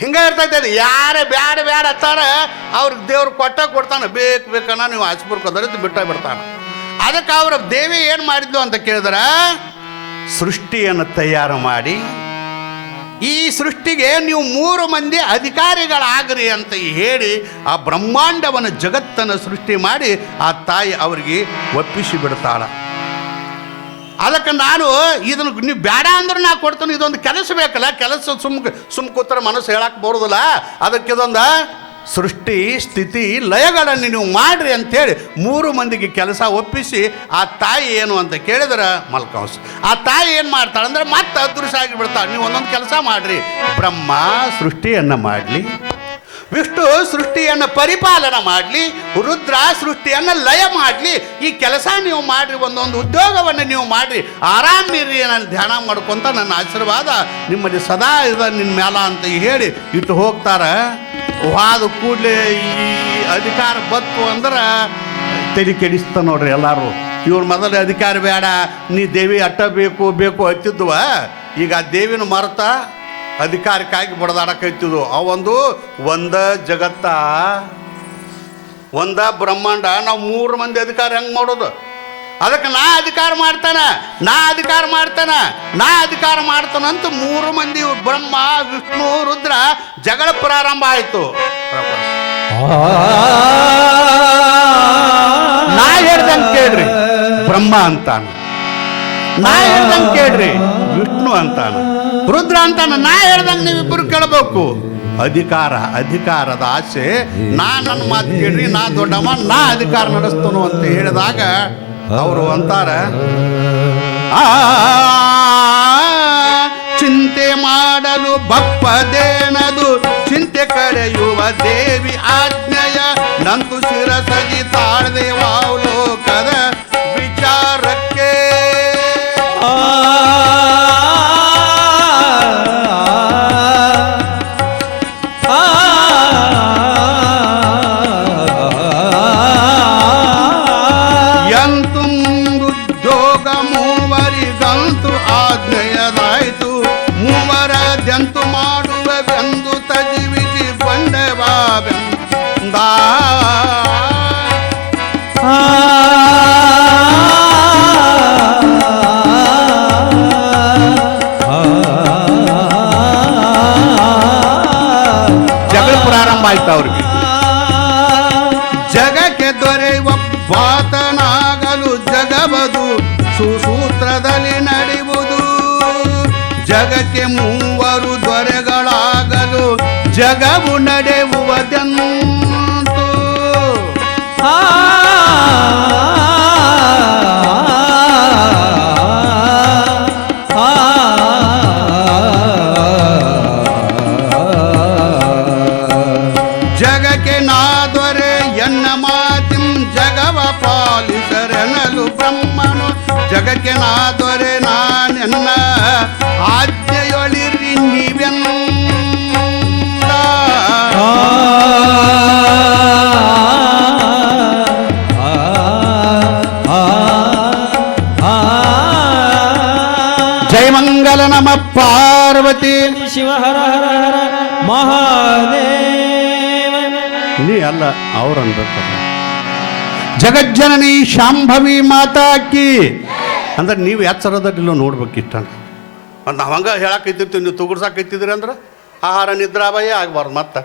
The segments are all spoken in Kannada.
ಹಿಂಗೆ ಇರ್ತೈತೆ ಅದು. ಯಾರೇ ಬ್ಯಾಡ ಬ್ಯಾಡ ಅತ್ತಾರ ಅವ್ರಿಗೆ ದೇವ್ರು ಕೊಟ್ಟ ಕೊಡ್ತಾನೆ. ಬೇಕು ಬೇಕನ್ನ ನೀವು ಹಚ್ಬಿಡ್ಕೋದ್ರೆ ಬಿಟ್ಟ ಬಿಡ್ತಾನೆ. ಅದಕ್ಕೆ ಅವ್ರ ದೇವಿ ಏನು ಮಾಡಿದ್ಲು ಅಂತ ಕೇಳಿದ್ರೆ, ಸೃಷ್ಟಿಯನ್ನು ತಯಾರು ಮಾಡಿ, ಈ ಸೃಷ್ಟಿಗೆ ನೀವು ಮೂರು ಮಂದಿ ಅಧಿಕಾರಿಗಳಾಗ್ರಿ ಅಂತ ಹೇಳಿ ಆ ಬ್ರಹ್ಮಾಂಡವನ್ನು ಜಗತ್ತನ್ನು ಸೃಷ್ಟಿ ಮಾಡಿ ಆ ತಾಯಿ ಅವರಿಗೆ ಒಪ್ಪಿಸಿ ಬಿಡ್ತಾಳ. ಅದಕ್ಕೆ ನಾನು, ಇದನ್ನು ನೀವು ಬೇಡ ಅಂದ್ರೆ ನಾ ಕೊಡ್ತೀನಿ, ಇದೊಂದು ಕೆಲಸ ಬೇಕಲ್ಲ, ಕೆಲಸ ಸುಮ್ ಸುಮ್ ಕೂತ್ರ ಮನಸ್ಸು ಹೇಳಕ್ಕೆ ಬರೋದಿಲ್ಲ. ಅದಕ್ಕೆ ಇದೊಂದು ಸೃಷ್ಟಿ, ಸ್ಥಿತಿ, ಲಯಗಳನ್ನು ನೀವು ಮಾಡ್ರಿ ಅಂತೇಳಿ ಮೂರು ಮಂದಿಗೆ ಕೆಲಸ ಒಪ್ಪಿಸಿ, ಆ ತಾಯಿ ಏನು ಅಂತ ಕೇಳಿದ್ರೆ ಮಲ್ಕಂಸ್ ಆ ತಾಯಿ ಏನು ಮಾಡ್ತಾಳೆ ಅಂದ್ರೆ ಮತ್ತೆ ಅದೃಶ್ಯ ಆಗಿಬಿಡ್ತಾಳೆ ನೀವು ಒಂದೊಂದು ಕೆಲಸ ಮಾಡ್ರಿ. ಬ್ರಹ್ಮ ಸೃಷ್ಟಿಯನ್ನು ಮಾಡಲಿ. ವಿಷ್ಣು ಸೃಷ್ಟಿಯನ್ನು ಪರಿಪಾಲನೆ ಮಾಡಲಿ, ರುದ್ರ ಸೃಷ್ಟಿಯನ್ನು ಲಯ ಮಾಡಲಿ, ಈ ಕೆಲಸ ನೀವು ಮಾಡಿರಿ, ಒಂದೊಂದು ಉದ್ಯೋಗವನ್ನು ನೀವು ಮಾಡ್ರಿ, ಆರಾಮಿರಿ ನಾನು ಧ್ಯಾನ ಮಾಡ್ಕೊಂತ ನನ್ನ ಆಶೀರ್ವಾದ ನಿಮ್ಮಲ್ಲಿ ಸದಾ ಇದೆ ನಿನ್ನ ಮೇಲ ಅಂತ ಹೇಳಿ ಇಟ್ಟು ಹೋಗ್ತಾರೆ. ವಾದ ಕೂಡಲೇ ಈ ಅಧಿಕಾರ ಬತ್ತು ಅಂದ್ರೆ ತಲೆ ಕೆಡಿಸ್ತ ನೋಡ್ರಿ ಎಲ್ಲರೂ. ಇವ್ರ ಮೊದಲು ಅಧಿಕಾರ ಬೇಡ, ನೀ ದೇವಿ ಅಟ್ಟ ಬೇಕು ಬೇಕು ಹತ್ತಿದ್ವ ಈಗ ಆ ದೇವಿನ ಮರೆತ ಅಧಿಕಾರಕ್ಕಾಗಿ ಆ ಅವೊಂದು ಒಂದ ಜಗತ್ತ. ಒಂದ ಬ್ರಹ್ಮಾಂಡ. ನಾವು ಮೂರು ಮಂದಿ ಅಧಿಕಾರ ಹೆಂಗೆ ಮಾಡೋದು? ಅದಕ್ಕೆ ನಾ ಅಧಿಕಾರ ಮಾಡ್ತಾನ, ನಾ ಅಧಿಕಾರ ಮಾಡ್ತಾನ, ನಾ ಅಧಿಕಾರ ಮಾಡ್ತಾನಂತ ಮೂರು ಮಂದಿ ಬ್ರಹ್ಮ, ವಿಷ್ಣು, ರುದ್ರ ಜಗಳ ಪ್ರಾರಂಭ ಆಯಿತು. ನಾ ಹೇಳ್ದಂಗೆ ಕೇಳ್ರಿ, ಬ್ರಹ್ಮ ಅಂತಾನ. ನಾ ಹೇಳ್ದಂಗೆ ಕೇಳ್ರಿ, ವಿಷ್ಣು ಅಂತಾನ. ರುದ್ರ ಅಂತ ನಾ ಹೇಳ್ದಂಗೆ ನೀವಿಬ್ಬರು ಕೇಳಬೇಕು. ಅಧಿಕಾರ, ಅಧಿಕಾರದ ಆಸೆ. ನಾ ನನ್ನ ಮಾತು ಕೇಳ್ರಿ, ನಾ ದೊಡ್ಡಮ್ಮ ನಾ ಅಧಿಕಾರ ನಡೆಸ್ತನು ಅಂತ ಹೇಳಿದಾಗ ಅವರು ಅಂತಾರ, ಆ, ಚಿಂತೆ ಮಾಡಲು ಬಪ್ಪದೇನದು? ಚಿಂತೆ ಕರೆಯುವ ದೇವಿ ಆಜ್ಞೆಯ ನಂತು ಶಿರಸದಿ ತಾಳ್ದೆ ಲೋಕದ ಜಗಬದು ಸುಸೂತ್ರದಲ್ಲಿ ನಡೆಯುವುದು. ಜಗಕ್ಕೆ ಮೂವರು ದೊರೆಗಳಾಗಲು ಜಗವು ನಡೆಯುವುದೆಂತು ಬ್ರಹ್ಮನು ಜಗಕ್ಕೆ ನಾ ದೊರೆ ನಾನೆನ್ನ ಆಜ್ಞೆಯೊಳಿರಿ ನೀವೆನ್ನ ಜಯಮಂಗಲ ನಮ ಪಾರ್ವತಿ ಶಿವ ಹರ ಹರ ಹರ ಮಹಾದೇವ ನೀ ಅಲ್ಲ ಅವ್ರು ಅನ್ಬೇಕಲ್ಲ ಜಗಜ್ಜನನಿ ಶಾಂಭವಿ ಮಾತಾಕಿ ಅಂದ್ರೆ ನೀವು ಎಚ್ಚರದಲ್ಲಿಲ್ಲ ನೋಡ್ಬೇಕಿಟ್ಟ ಅಂತ ನಾವು ಹಂಗೆ ನೀವು ತುಗುಡ್ಸಾಕೈತಿದ್ರಿ ಅಂದ್ರೆ ಆಹಾರ ನಿದ್ರಾಭಯ ಆಗ್ಬಾರ್ದು ಮತ್ತೆ.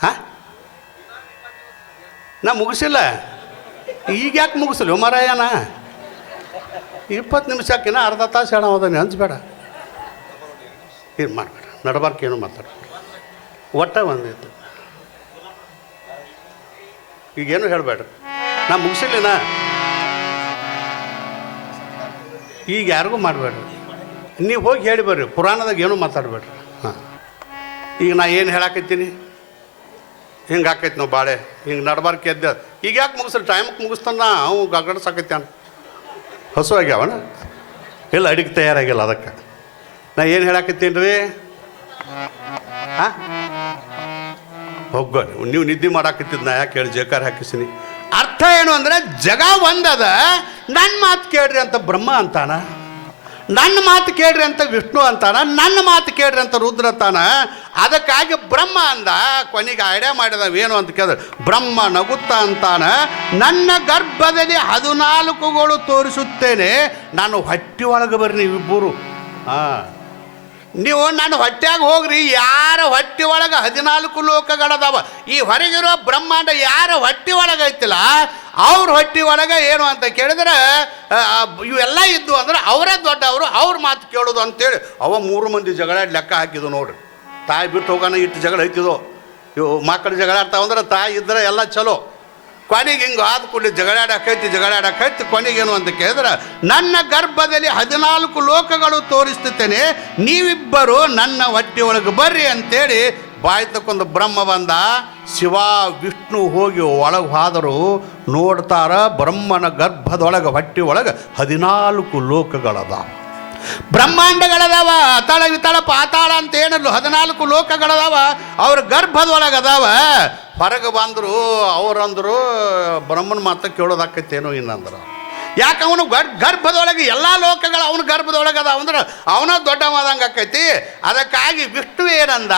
ಹಾ? ನಾ ಮುಗಿಸಿಲ್ಲ. ಈಗ ಯಾಕೆ ಮುಗಿಸಲು ಮರಾಯನ? ಇಪ್ಪತ್ತು ನಿಮಿಷಕ್ಕಿನ ಅರ್ಧ ತಾಸು ಹೇಳ ಹೋದಾನೆ, ಹಂಚ್ಬೇಡ. ಇದು ಮಾಡಬೇಡ ನಡಬಾರ್ಕೇನು ಮಾತಾಡ ಒಟ್ಟ ಒಂದಿತ್ತು ಈಗೇನು ಹೇಳಬೇಡ್ರಿ. ನಾ ಮುಗಿಸಿಲ್ಲಿನ ಈಗ ಯಾರಿಗೂ ಮಾಡಬೇಡ್ರಿ. ನೀವು ಹೋಗಿ ಹೇಳಿ ಬರ್ರಿ, ಪುರಾಣದಾಗ ಏನೂ ಮಾತಾಡಬೇಡ್ರಿ. ಹಾಂ. ಈಗ ನಾ ಏನು ಹೇಳಾಕತ್ತೀನಿ? ಹಿಂಗೆ ಆಕೈತಿ ನಾವು ಬಾಳೆ, ಹಿಂಗೆ ನಡ್ಬಾರ್ಕೆ ಎದ್ದ. ಈಗ ಯಾಕೆ ಮುಗಿಸ್ರಿ ಟೈಮಕ್ಕೆ ಮುಗಿಸ್ತಾನ ಅವು ಗಗಡ ಸಾಕೈತ್ಯಾನ ಹಸು ಆಗ್ಯಾವಣ ಇಲ್ಲ, ಅಡಿಗೆ ತಯಾರಾಗಿಲ್ಲ ಅದಕ್ಕೆ. ನಾ ಏನು ಹೇಳಾಕತ್ತೀನಿ ರೀ? ಹಾಂ? ಹೋಗೋ ನೀವು ನಿದ್ದೆ ಮಾಡಾಕತ್ತಿದ್ ನಾ ಯಾಕೆ ಹೇಳಿ ಜೇಕಾರ ಹಾಕಿಸಿನಿ ಅರ್ಥ ಏನು ಅಂದರೆ, ಜಗ ಒಂದದ ನನ್ನ ಮಾತು ಕೇಳ್ರಿ ಅಂತ ಬ್ರಹ್ಮ ಅಂತಾನ ನನ್ನ ಮಾತು ಕೇಳ್ರಿ ಅಂತ ವಿಷ್ಣು ಅಂತಾನ ನನ್ನ ಮಾತು ಕೇಳ್ರಿ ಅಂತ ರುದ್ರ ಅಂತಾನ, ಅದಕ್ಕಾಗಿ ಬ್ರಹ್ಮ ಅಂದ, ಕೊನೆಗೆ ಐಡಿಯಾ ಮಾಡಿದ ಏನು ಅಂತ ಕೇಳಿದ್ರೆ, ಬ್ರಹ್ಮ ನಗುತ್ತ ಅಂತಾನ, ನನ್ನ ಗರ್ಭದಲ್ಲಿ ಹದಿನಾಲ್ಕುಗಳು ತೋರಿಸುತ್ತೇನೆ, ನಾನು ಹೊಟ್ಟೆ ಒಳಗೆ ಬರ್ರಿ ನೀವಿಬ್ಬರು. ಹಾಂ. ನೀವು ನನ್ನ ಹೊಟ್ಟೆಗೆ ಹೋಗ್ರಿ, ಯಾರ ಹೊಟ್ಟೆ ಒಳಗೆ ಹದಿನಾಲ್ಕು ಲೋಕಗಳದಾವ? ಈ ಹೊರಗಿರೋ ಬ್ರಹ್ಮಾಂಡ ಯಾರ ಹೊಟ್ಟೆ ಒಳಗೆ ಐತಿಲ್ಲ? ಅವ್ರ ಹೊಟ್ಟಿ ಒಳಗೆ ಏನು ಅಂತ ಕೇಳಿದ್ರೆ ಇವೆಲ್ಲ ಇದ್ದು ಅಂದ್ರೆ ಅವರೇ ದೊಡ್ಡವರು, ಅವ್ರ ಮಾತು ಕೇಳೋದು ಅಂತೇಳಿ ಅವ ಮೂರು ಮಂದಿ ಜಗಳ ಲೆಕ್ಕ ಹಾಕಿದ್ದು ನೋಡ್ರಿ. ತಾಯಿ ಬಿಟ್ಟು ಹೋಗೋಣ, ಇಟ್ಟು ಜಗಳ ಐತಿದೋ? ಇವು ಮಕ್ಕಳು ಜಗಳ ಆಡ್ತಾವಂದ್ರೆ ತಾಯಿ ಇದ್ರೆ ಎಲ್ಲ ಚಲೋ. ಕೊನೆಗೆ ಹಿಂಗೆ ಆದ ಕೂಡಲೇ ಜಗಳಾಡಕೈತಿ ಜಗಳಾಡಕೈತಿ ಕೊನೆಗೇನು ಅಂತ ಕೇಳಿದ್ರೆ, ನನ್ನ ಗರ್ಭದಲ್ಲಿ ಹದಿನಾಲ್ಕು ಲೋಕಗಳು ತೋರಿಸ್ತೇನೆ ನೀವಿಬ್ಬರು ನನ್ನ ಹೊಟ್ಟೆ ಒಳಗೆ ಬರ್ರಿ ಅಂತೇಳಿ ಬಾಯಿ ತಕ್ಕೊಂದು ಬ್ರಹ್ಮ ಬಂದ, ಶಿವ, ವಿಷ್ಣು ಹೋಗಿ ಒಳಗೆ ಹಾದರು. ನೋಡ್ತಾರ ಬ್ರಹ್ಮನ ಗರ್ಭದೊಳಗೆ, ಹೊಟ್ಟೆ ಒಳಗೆ ಹದಿನಾಲ್ಕು ಲೋಕಗಳದಾವ ಬ್ರಹ್ಮಾಂಡಗಳದಾವ ಅತಳ ವಿತಳ ಪಾತಾಳ ಅಂತ ಏನಲ್ಲ ಹದಿನಾಲ್ಕು ಲೋಕಗಳದಾವ, ಅವ್ರ ಗರ್ಭದೊಳಗೆ ಅದಾವ. ಹೊರಗೆ ಬಂದರು ಅವರಂದರು ಬ್ರಹ್ಮನ ಮಾತ್ರ ಕೇಳೋದಾಕೈತೇನೋ ಇನ್ನಂದ್ರೆ ಯಾಕೆ ಅವನು ಗರ್, ಗರ್ಭದೊಳಗೆ ಎಲ್ಲ ಲೋಕಗಳು ಅವನ ಗರ್ಭದೊಳಗೆ ಅದಾವ ಅಂದ್ರೆ ಅವನ ದೊಡ್ಡವಾದಂಗೆ ಆಕೈತಿ. ಅದಕ್ಕಾಗಿ ವಿಷ್ಣು ಏನಂದ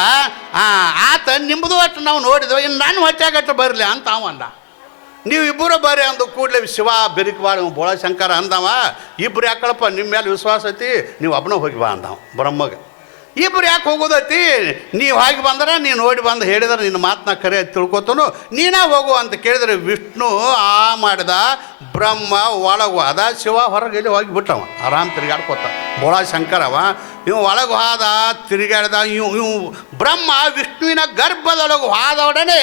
ಆತ ನಿಮ್ಮದು ಅಷ್ಟು ನಾವು ನೋಡಿದ್ವಿ, ಇನ್ನು ನಾನು ಹೊಟ್ಟೆಗಟ್ಟು ಬರಲಿ ಅಂತ ಅವಂದ ಅಂದ. ನೀವು ಇಬ್ಬರು ಬರ್ರಿ ಅಂದು ಕೂಡಲೇ ಶಿವ ಬೆರಿಕವಾಡ ಬೋಳಶಂಕರ ಅಂದವ. ಇಬ್ರು ಯಾಕಳಪ್ಪ ನಿಮ್ಮ ಮೇಲೆ ವಿಶ್ವಾಸ ಐತಿ, ನೀವು ಒಬ್ಬನ ಹೋಗಿ ಬಾ ಅಂದವ, ಬ್ರಹ್ಮಗೆ. ಇಬ್ರು ಯಾಕೆ ಹೋಗೋದೈತಿ ನೀವು ಹೋಗಿ ಬಂದ್ರೆ ನೀನು ನೋಡಿ ಬಂದು ಹೇಳಿದ್ರೆ ನಿನ್ನ ಮಾತನ್ನ ಕರೆ ತಿಳ್ಕೊತನು. ನೀನೇ ಹೋಗು ಅಂತ ಕೇಳಿದ್ರೆ ವಿಷ್ಣು ಆ ಮಾಡಿದ ಬ್ರಹ್ಮ ಒಳಗು. ಅದ ಶಿವ ಹೊರಗೆ ಹೋಗಿ ಬಿಟ್ಟವ ಆರಾಮ್ ತಿರುಗಾಡ್ಕೊತ. ಬೋಳ ಶಂಕರವ. ಇವು ಒಳಗೆ ಹೋದ, ತಿರುಗಾಡ್ದ, ಇವು ಇವು ಬ್ರಹ್ಮ ವಿಷ್ಣುವಿನ ಗರ್ಭದೊಳಗೆ ಹಾದೊಡನೆ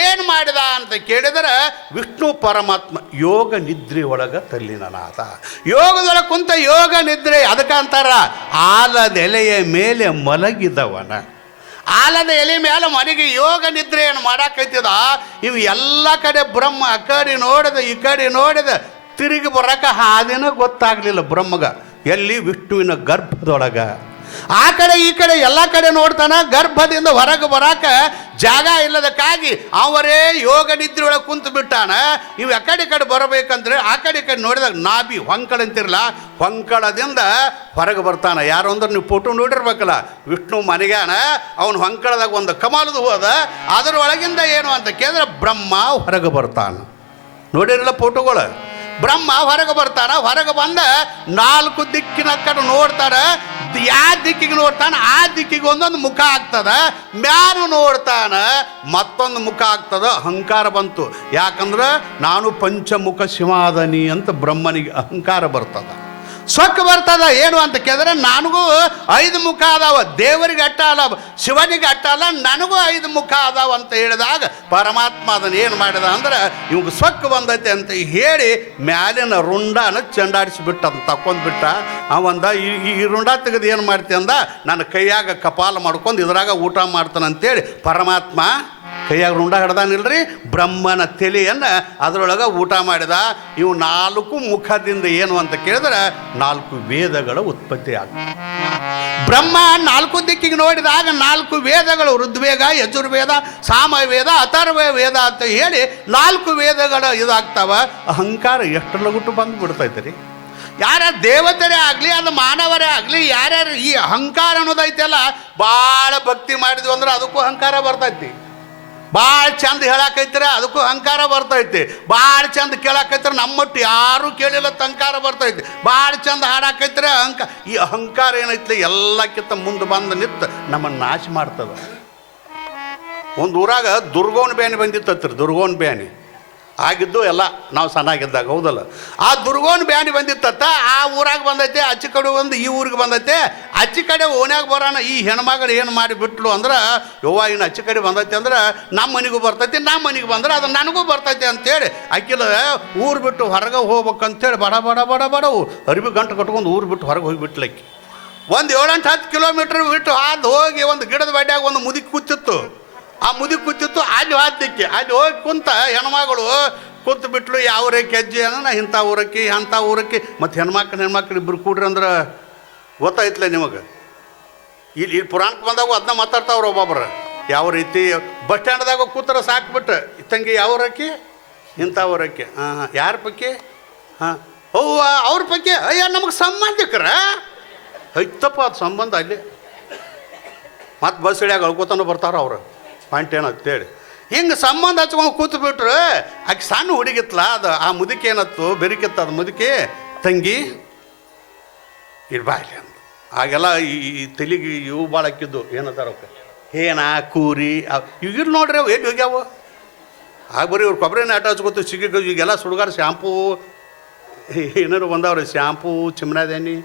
ಏನು ಮಾಡಿದ ಅಂತ ಕೇಳಿದರೆ ವಿಷ್ಣು ಪರಮಾತ್ಮ ಯೋಗ ನಿದ್ರೆ ಒಳಗೆ ತಲ್ಲಿನನಾಥ ಯೋಗದೊಳಗೆ ಕುಂತ ಯೋಗ ನಿದ್ರೆ ಅದಕ್ಕೆ ಅಂತಾರ ಆಲದೆಲೆಯ ಮೇಲೆ ಮಲಗಿದವನ. ಆಲದ ಎಲೆ ಮೇಲೆ ಮನೆಗೆ ಯೋಗ ನಿದ್ರೆ ಏನು ಮಾಡಾಕೈತಿದ? ಇವು ಎಲ್ಲ ಕಡೆ ಬ್ರಹ್ಮ, ಆ ಕಡೆ ನೋಡಿದ, ಈ ಕಡೆ ನೋಡಿದ, ತಿರುಗಿ ಬರಕ ಹಾದಿನ ಗೊತ್ತಾಗಲಿಲ್ಲ ಬ್ರಹ್ಮಗ. ಎಲ್ಲಿ ವಿಷ್ಣುವಿನ ಗರ್ಭದೊಳಗ? ಆ ಕಡೆ ಈ ಕಡೆ ಎಲ್ಲ ಕಡೆ ನೋಡ್ತಾನ ಗರ್ಭದಿಂದ ಹೊರಗೆ ಬರಾಕ ಜಾಗ ಇಲ್ಲದಕ್ಕಾಗಿ ಅವರೇ ಯೋಗ ನಿದ್ರೆಯೊಳಗೆ ಕುಂತು ಬಿಟ್ಟಾನ. ಇವು ಆ ಕಡೆ ಕಡೆ ಬರಬೇಕಂದ್ರೆ ಆ ಕಡೆ ಕಡೆ ನೋಡಿದಾಗ ನಾಭಿ ಹೊಂಕಳ ಅಂತಿರಲ್ಲ ಹೊಂಕಳದಿಂದ ಹೊರಗೆ ಬರ್ತಾನ. ಯಾರು ಅಂದ್ರೆ ನೀವು ಫೋಟೋ ನೋಡಿರ್ಬೇಕಲ್ಲ. ವಿಷ್ಣು ಮನೆಗಾನ ಅವನು ಹೊಂಕಳದಾಗ ಒಂದು ಕಮಾಲದು ಹೋದ. ಅದರ ಒಳಗಿಂದ ಏನು ಅಂತ ಕೇಳಿದ್ರೆ ಬ್ರಹ್ಮ ಹೊರಗೆ ಬರ್ತಾನ. ನೋಡಿರಲ್ಲ ಫೋಟೋಗಳು ಬ್ರಹ್ಮ ಹೊರಗೆ ಬರ್ತಾರ ಹೊರಗೆ ಬಂದ ನಾಲ್ಕು ದಿಕ್ಕಿನ ಕಡೆ ನೋಡ್ತಾರ ಯಾವ ದಿಕ್ಕಿಗೆ ನೋಡ್ತಾನೆ, ಆ ದಿಕ್ಕಿಗೆ ಒಂದೊಂದು ಮುಖ ಆಗ್ತದ, ಮ್ಯಾನು ನೋಡ್ತಾನ, ಮತ್ತೊಂದು ಮುಖ ಆಗ್ತದ, ಅಹಂಕಾರ ಬಂತು. ಯಾಕಂದ್ರೆ ನಾನು ಪಂಚಮುಖ ಶಿವಾದನಿ ಅಂತ ಬ್ರಹ್ಮನಿಗೆ ಅಹಂಕಾರ ಬರ್ತದ. ಸೊಕ್ಕ ಬರ್ತದ ಏನು ಅಂತ ಕೇಳಿದ್ರೆ, ನನಗೂ ಐದು ಮುಖ ಅದಾವ, ದೇವರಿಗೆ ಅಟ್ಟ ಅಲ್ಲ ಶಿವನಿಗೆ ಅಟ್ಟ ಅಲ್ಲ, ನನಗೂ ಐದು ಮುಖ ಅದಾವ ಅಂತ ಹೇಳಿದಾಗ ಪರಮಾತ್ಮ ಅದನ್ನು ಏನು ಮಾಡಿದ ಅಂದ್ರೆ ಇವಾಗ ಸೊಕ್ಕ ಬಂದೈತೆ ಅಂತ ಹೇಳಿ ಮ್ಯಾಲಿನ ರುಂಡನ ಚಂಡಾಡಿಸಿಬಿಟ್ಟ ಅಂತ ತಕೊಂಡ್ಬಿಟ್ಟ ಅವಂದ ಈ ಈ ರುಂಡ ತೆಗೆದು ಏನು ಮಾಡ್ತಿ ಅಂದ, ನನ್ನ ಕೈಯಾಗ ಕಪಾಲ ಮಾಡ್ಕೊಂಡು ಇದ್ರಾಗ ಊಟ ಮಾಡ್ತಾನಂತೇಳಿ, ಪರಮಾತ್ಮ ಕೈಯಾಗ ರುಂಡ ಹಿಡ್ದಾನಿಲ್ರಿ? ಬ್ರಹ್ಮನ ತಲೆಯನ್ನು ಅದರೊಳಗೆ ಊಟ ಮಾಡಿದ. ಇವು ನಾಲ್ಕು ಮುಖದಿಂದ ಏನು ಅಂತ ಕೇಳಿದ್ರೆ ನಾಲ್ಕು ವೇದಗಳ ಉತ್ಪತ್ತಿ ಆಗ ಬ್ರಹ್ಮ ನಾಲ್ಕು ದಿಕ್ಕಿಗೆ ನೋಡಿದಾಗ ನಾಲ್ಕು ವೇದಗಳು ಋದ್ವೇದ ಯಜುರ್ವೇದ, ಸಾಮವೇದ ಅಥರ್ವ ವೇದ ಅಂತ ಹೇಳಿ ನಾಲ್ಕು ವೇದಗಳ ಇದಾಗ್ತಾವ. ಅಹಂಕಾರ ಎಷ್ಟು ಲಗುಟ್ಟು ಬಂದು ಬಿಡ್ತೈತೆ ಯಾರ ದೇವತೆರೇ ಆಗಲಿ ಅದು ಮಾನವರೇ ಆಗಲಿ ಯಾರ್ಯಾರು ಈ ಅಹಂಕಾರ ಅನ್ನೋದೈತಲ್ಲ ಭಾಳ ಭಕ್ತಿ ಮಾಡಿದ್ವಿ ಅಂದ್ರೆ ಅದಕ್ಕೂ ಅಹಂಕಾರ ಬರ್ತೈತಿ. ಭಾಳ ಚಂದ ಹೇಳಾಕೈತ್ರ ಅದಕ್ಕೂ ಅಹಂಕಾರ ಬರ್ತೈತಿ. ಭಾಳ ಚಂದ ಕೇಳಾಕೈತ್ರ ನಮ್ಮಟ್ಟು ಯಾರೂ ಕೇಳಿಲ್ಲ ಅಹಂಕಾರ ಬರ್ತೈತಿ. ಭಾಳ ಚಂದ ಹಾಡಾಕೈತ್ರ ಅಹಂಕ, ಈ ಅಹಂಕಾರ ಏನೈತಿ ಎಲ್ಲಕ್ಕಿಂತ ಮುಂದೆ ಬಂದು ನಿಂತು ನಮ್ಮನ್ನು ನಾಶ ಮಾಡ್ತದ. ಒಂದು ಊರಾಗ ದುರ್ಗೋನ್ ಬ್ಯಾನಿ ಬಂದಿತ್ತತ್ರಿ, ದುರ್ಗೋನ್ ಬ್ಯಾನಿ. ಆಗಿದ್ದು ಎಲ್ಲ ನಾವು ಸಣ್ಣಾಗಿದ್ದಾಗ, ಹೌದಲ್ಲ? ಆ ದುರ್ಗೋನ್ ಬ್ಯಾಂಡ್ ಬಂದಿತ್ತತ್ತ ಆ ಊರಾಗ ಬಂದೈತೆ, ಅಚ್ಚಿ ಕಡೆ ಒಂದು ಈ ಊರಿಗೆ ಬಂದೈತೆ. ಅಚ್ಚಿ ಕಡೆ ಓನ್ಯಾಗ ಬರೋಣ ಈ ಹೆಣ್ಮಗಳು ಏನು ಮಾಡಿ ಬಿಟ್ಲು ಅಂದ್ರೆ, ಯವ್ವ ಇನ್ನು ಅಚ್ಚಿ ಕಡೆ ಬಂದೈತೆ ಅಂದ್ರೆ ನಮ್ಮ ಮನೆಗೂ ಬರ್ತೈತಿ ನಮ್ಮ ಮನೆಗೆ ಬಂದ್ರೆ ಅದು ನನಗೂ ಬರ್ತೈತೆ ಅಂತೇಳಿ ಆಕಿಲ ಊರು ಬಿಟ್ಟು ಹೊರಗೆ ಹೋಗ್ಬೇಕಂತೇಳಿ ಬಡ ಬಡ ಬಡ ಬಡವು ಅರಿವಿ ಗಂಟು ಕಟ್ಕೊಂಡು ಊರು ಬಿಟ್ಟು ಹೊರಗೆ ಹೋಗಿಬಿಟ್ಲಕ್ಕಿ ಒಂದು ಏಳೆಂಟು ಹತ್ತು ಕಿಲೋಮೀಟ್ರ್ ಬಿಟ್ಟು ಹಾದು ಹೋಗಿ ಒಂದು ಗಿಡದ ಬಡ್ಯಾಗ ಒಂದು ಮುದುಕಿ ಕೂತಿತ್ತು. ಆ ಮುದಿ ಕೂತಿತ್ತು, ಅಲ್ಲಿ ಹಾದಿಕ್ಕೆ ಅಲ್ಲಿ ಹೋಗಿ ಕುಂತ ಹೆಣ್ಮಗಳು ಕುಂತು ಬಿಟ್ಲು, ಯಾವ ರೇಖೆ ಅಜ್ಜಿ ಅಂದ್ರೆ ಇಂಥ ಊರಕ್ಕೆ, ಅಂಥ ಊರಕ್ಕೆ. ಮತ್ತು ಹೆಣ್ಮಕ್ಳು ಹೆಣ್ಮಕ್ಳು ಇಬ್ಬರು ಕೂಡ್ರಿ ಅಂದ್ರೆ ಗೊತ್ತಾಯ್ತಲ್ಲ ನಿಮಗೆ. ಇಲ್ಲಿ ಇಲ್ಲಿ ಪುರಾಣಕ್ಕೆ ಬಂದಾಗ ಅದನ್ನ ಮಾತಾಡ್ತಾವ್ರು ಒಬ್ಬೊಬ್ಬರು ಯಾವ ರೀತಿ ಬಸ್ ಸ್ಟ್ಯಾಂಡ್ದಾಗ ಕೂತರ ಸಾಕ್ಬಿಟ್ಟು ಇತ್ತಂಗೆ ಯಾವ ಊರಕ್ಕೆ? ಇಂಥ ಊರಕ್ಕೆ. ಹಾಂ ಹಾಂ, ಯಾರ ಪೈಕಿ ಹಾಂ, ಅವ್ವ, ಅವ್ರ ಪೈಕಿ ಅಯ್ಯ, ನಮಗೆ ಸಂಬಂಧಿಕರ? ಐತಪ್ಪ, ಅದು ಸಂಬಂಧ ಅಲ್ಲಿ. ಮತ್ತು ಬಸ್ ಇಳಿಯಾಗ ಅಳ್ಕೋತಾನು ಬರ್ತಾರ ಅವ್ರು. ಪಾಯಿಂಟ್ ಅಂತೇಳಿ. ಹಿಂಗೆ ಸಂಬಂಧ ಹಚ್ಕೊಂಡು ಕೂತು ಬಿಟ್ರು ಆಕೆ ಸಣ್ಣ ಹುಡುಗಿತ್ಲ ಅದು ಆ ಮುದುಕಿ ಏನತ್ತು ಬೆರಿಕಿತ್ತು ಅದು ಮುದುಕಿ ತಂಗಿ ಇಡ್ಬಾ ಇಲ್ಲಿ ಅಂದು ಆಗೆಲ್ಲ ಈ ತಲೆಗೆ ಇವು ಭಾಳ ಹಾಕಿದ್ದು ಏನಂತಾರ ಅವಕ್ಕೆ ಏನ ಕೂರಿ ಈಗಿಲ್ಲ ನೋಡ್ರಿ ಅವು ಏನು ಹೋಗ್ಯಾವ? ಆಗ ಬರೀ ಇವ್ರು ಕೊಬ್ಬರಿನ ಆಟ ಹಚ್ಕೊತು ಸಿಗಿ ಈಗೆಲ್ಲ ಸುಡುಗಾರ ಶ್ಯಾಂಪೂ ಏನಾರು ಬಂದವ್ರಿ ಶ್ಯಾಂಪೂ ಚಿಮ್ನಾದೇನಿ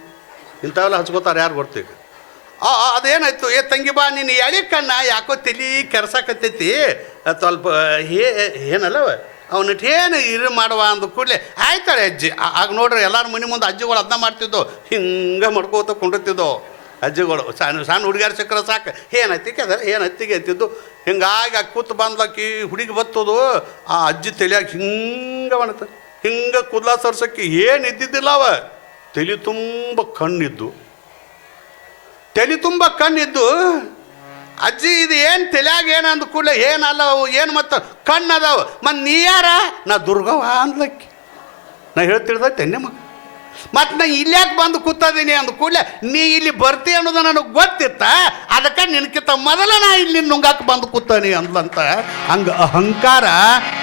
ಇಂಥವೆಲ್ಲ ಹಚ್ಕೋತಾರೆ ಯಾರು ಆ, ಅದೇನಾಯ್ತು? ಏ, ತಂಗಿ ಬಾ, ನೀನು ಎಳಿ ಕಣ್ಣ, ಯಾಕೋ ತಲಿ ಕೆರ್ಸಾಕತ್ತೈತಿ. ಸ್ವಲ್ಪ, ಹೇ ಏನಲ್ಲವ ಅವನಿಟ್ಟು ಏನು ಇರು ಮಾಡುವ ಅಂದ ಕೂಡಲೇ, ಆಯ್ತಾಳೆ ಅಜ್ಜಿ ಆಗ ನೋಡ್ರಿ, ಎಲ್ಲರ ಮನೆ ಮುಂದೆ ಅಜ್ಜಿಗಳು ಅದನ್ನ ಮಾಡ್ತಿದ್ದೋ? ಹಿಂಗೆ ಮಾಡ್ಕೋತ ಕುಂಡಿರ್ತಿದ್ದೋ ಅಜ್ಜಿಗಳು. ಸಣ್ಣ ಸಣ್ಣ ಹುಡುಗಿಯರ ಸಿಕ್ಕರೆ ಸಾಕು. ಏನತ್ತಿಗೆ ಕೆದರ್ ಏನತ್ತಿಗೆ ಎತ್ತಿದ್ದು ಹಿಂಗಾಗಿ ಆ ಕೂತು ಬಂದ್ಲಕ್ಕಿ ಹುಡುಗಿ ಬತ್ತದು, ಆ ಅಜ್ಜಿ ತಲೆಯಾಗ ಹಿಂಗೆ ಬಣತ ಹಿಂಗೆ ಕೂದಲ ಸರ್ಸಕ್ಕೆ ಏನು ಇದ್ದಿದ್ದಿಲ್ಲ ಅವ? ತಲೆ ತುಂಬ ಕಣ್ಣಿದ್ದು. ತಲೆ ತುಂಬ ಕಣ್ಣಿದ್ದು. ಅಜ್ಜಿ, ಇದು ಏನು ತಲೆಯಾಗ ಏನು ಅಂದ ಕೂಡಲೇ ಏನಲ್ಲ, ಅವು ಏನು ಮತ್ತು ಕಣ್ಣು ಅದಾವ. ಮತ್ತು ನೀ ಯಾರ? ನಾ ದುರ್ಗವ ಅಂದ್ಲಕ್ಕಿ. ನಾ ಹೇಳ್ತಿಳ್ದೈತೆ ಮಗ. ಮತ್ತು ನಾ ಇಲ್ಯಾಕೆ ಬಂದು ಕೂತದೀನಿ ಅಂದ ಕೂಡಲೇ ನೀ ಇಲ್ಲಿ ಬರ್ತಿ ಅನ್ನೋದು ನನಗೆ ಗೊತ್ತಿತ್ತ. ಅದಕ್ಕೆ ನಿನಕಿಂತ ಮೊದಲ ನಾ ಇಲ್ಲಿ ನುಂಗಾಕ ಬಂದು ಕೂತಾನಿ ಅಂದ್ಲಂತ. ಹಂಗೆ ಅಹಂಕಾರ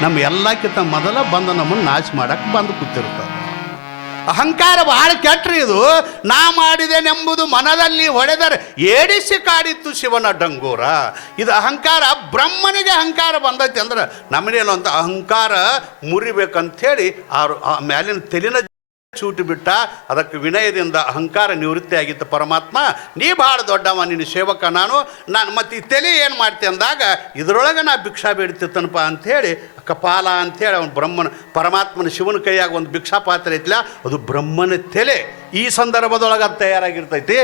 ನಮ್ಮ ಎಲ್ಲಕ್ಕಿಂತ ಮೊದಲ ಬಂದು ನಮ್ಮನ್ನು ನಾಶ ಮಾಡಕ್ಕೆ ಬಂದು ಕೂತಿರ್ತದೆ. ಅಹಂಕಾರ ಬಹಳ ಕೆಟ್ರಿ ಇದು. ನಾ ಮಾಡಿದೆನೆಂಬುದು ಮನದಲ್ಲಿ ಹೊಡೆದರೆ ಏಡಿಸಿ ಕಾಡಿತ್ತು ಶಿವನ ಡಂಗೂರ. ಇದು ಅಹಂಕಾರ, ಬ್ರಹ್ಮನಿಗೆ ಅಹಂಕಾರ ಬಂದೈತೆ ಅಂದ್ರೆ ನಮ್ಮನೇನು ಅಂತ ಅಹಂಕಾರ ಮುರಿಬೇಕಂಥೇಳಿ ಹೇಳಿ ಆ ಮ್ಯಾಲಿನ ತೆಲಿನ ಚೂಟಿ ಬಿಟ್ಟ, ಅದಕ್ಕೆ ವಿನಯದಿಂದ ಅಹಂಕಾರ ನಿವೃತ್ತಿ ಆಗಿತ್ತು ಪರಮಾತ್ಮ, ನೀ ಭಾಳ ದೊಡ್ಡವ, ನಿನ್ನ ಸೇವಕ ನಾನು ನಾನು ಮತ್ತು ಈ ತಲೆ ಏನು ಮಾಡ್ತೆ ಅಂದಾಗ, ಇದರೊಳಗೆ ನಾ ಭಿಕ್ಷಾ ಬೇಡ್ತಿತ್ತನಪ್ಪ ಅಂಥೇಳಿ ಕಪಾಲ ಅಂಥೇಳಿ ಅವನು ಬ್ರಹ್ಮನ, ಪರಮಾತ್ಮನ ಶಿವನ ಕೈಯಾಗ ಒಂದು ಭಿಕ್ಷಾ ಪಾತ್ರೆ ಐತಿಲ್ಲ ಅದು ಬ್ರಹ್ಮನ ತಲೆ. ಈ ಸಂದರ್ಭದೊಳಗೆ ಅದು ತಯಾರಾಗಿರ್ತೈತಿ.